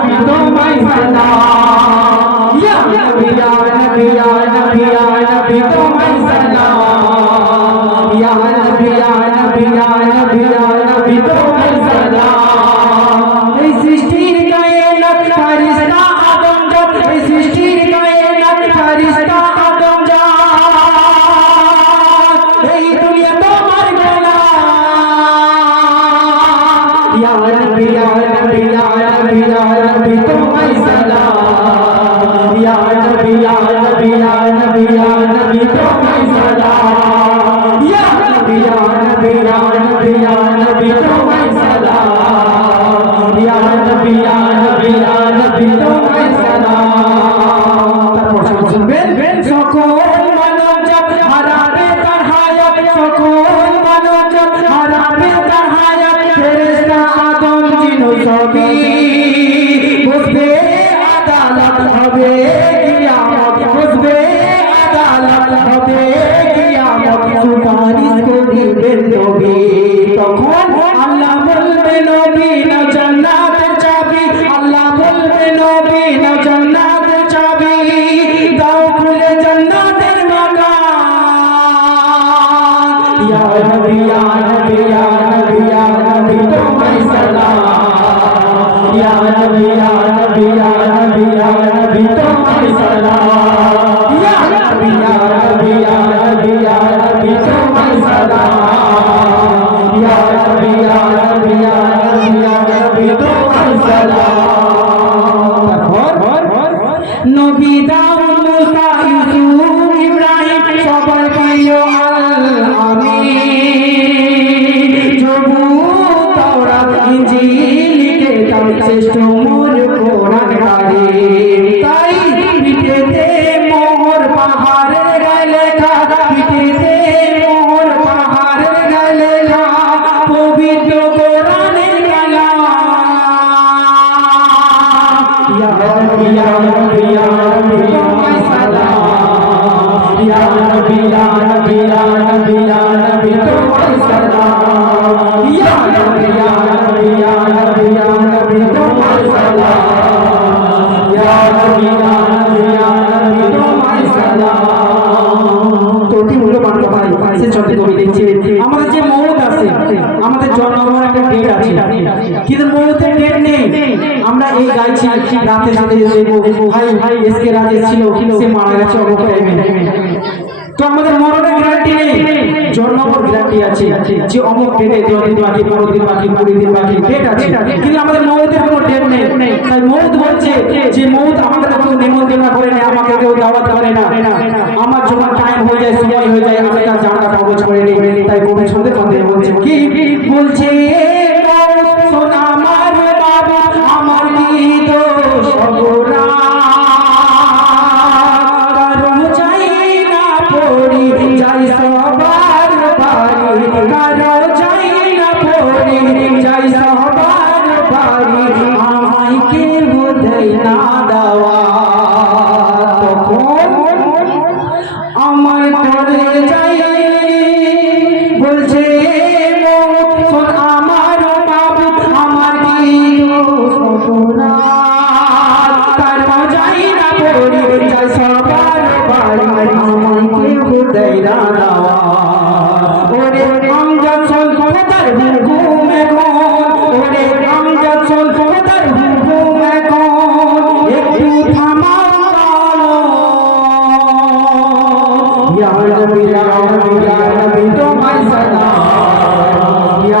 নবী তোমায় সালাম ইয়া নবী ইয়া নবী ইয়া নবী ইয়া নবী তোমায় সালাম ইয়া নবী ইয়া নবী ইয়া নবী ইয়া নবী তোমায় সালাম এই সৃষ্টির কায়নাত ফারিস্তা আদম জাত এই সৃষ্টির কায়নাত ফারিস্তা আদম জাত এই দুনিয়া তোমার গোলাম ইয়া নবী ইয়া নবী ইয়া নবী ইয়া নবী তোমায় সালাম ইয়া নবী ইয়া নবী ইয়া নবী ইয়া নবী তোমায় সালাম ইয়া নবী ইয়া নবী ইয়া নবী ইয়া নবী তোমায় সালাম ইয়া নবী ইয়া নবী ইয়া নবী তোমায় সালাম তারপর শুনবেন সকল মানব জাত হারাবে তার হায়াত সকল মানব জাত হারাবে তার হায়াত ফেরেশতা আদম জিন সবই বুঝবে আদালত হবে কিয়ামত বুঝবে আদালত হবে কিয়ামত সুপারিশ করিবেন নবী তখন আল্লাহ বলবে নবী না জান্নাতের চাবি আল্লাহ বলবে নবী না জান্নাতের চাবি দাও খুলে জান্নাতের বাগান ইয়া নবী ইয়া নবী ইয়া নবী ইয়া নবী তোমায় সালাম ইয়া নবী ইয়া নবী ইয়া নবী ইয়া নবী তোমায় সালাম ইয়া নবী ইয়া নবী ইয়া নবী ইয়া নবী তোমায় সালাম ইয়া নবী ইয়া নবী ইয়া নবী ইয়া নবী তোমায় সালাম তারপর নবী দাউদ মুসা ইউসুফ ইব্রাহিম সবার প্রিয় আল আমিন জবুর তাওরাত ইনজিল কিতাব শ্রেষ্ঠ মোর কোরআন কারীম তাই পিঠেতে মোহর পাহাড়ের গায়ে লেখা পিঠেতে মোহর পাহাড়ের গায়ে লেখা পবিত্র কোরআনের কালাম ইয়া নবী ইয়া নবী ইয়া নবী তোমায় সালাম ইয়া নবী ইয়া নবী ইয়া নবী ইয়া নবী তোমায় সালাম ইয়া নবী ইয়া নবী ইয়া নবী ইয়া নবী তোমায় সালাম ইয়া নবী ইয়া নবী ইয়া নবী তোমায় সালাম তোটি মূল্যবান কথা সে চলতে কবি লিখছে আমাদের যে মৌত আছে আমাদের জন্মগ্রহণ একটা ডেট আছে কিন্তু মৌতের ডেট নেই আমরা এই গাইছি রাতে রাতে ভাই এসকে রাজে ছিল সে মারা গেছে অমুক টাইমে তো আমাদের মরণের গ্যারান্টি নেই জন্মগ্রহণ গ্যারান্টি আছে যে অমুক ডেটে 10 দিন বাকি 15 দিন বাকি 20 দিন বাকি ডেট আছে কিন্তু আমাদের মৌতের কোনো ডেট নেই তাই মৌত বলছে যে মৌত আমাকে কোনো নিমন্ত্রণ করে না আমাকে কেউ দাওয়াত করে না আমার যখন টাইম হয়ে যায় সময় হয়ে যায় আমি তার জানটা কাগজ করে নিই তাই কবি শুনতে শুনতে বলছে কি বলছে শোন আমার বাবু আমার নিদোষ অপরাধ কারণ চাই না পড়ি যাই সবার বাড়ি কারণ চাই না পড়ি যাই সবার বাড়ি আমায় কেউ দেয় না দেওয়া তখন আমার করে যাই বলছে শোন আমার বাবু আমার অপরাধ কারণ যাই না পড়ি যাই সবার বাড়ি আমায় কেউ দেয় না দেওয়া ওরে আমজাদ সলফতার হুকুম এখন ওরে আমজাদ সলফতার হুকুম এখন একটু থামাও ইয়া নবী ইয়া নবী ইয়া নবী তোমায় সালাম ইয়া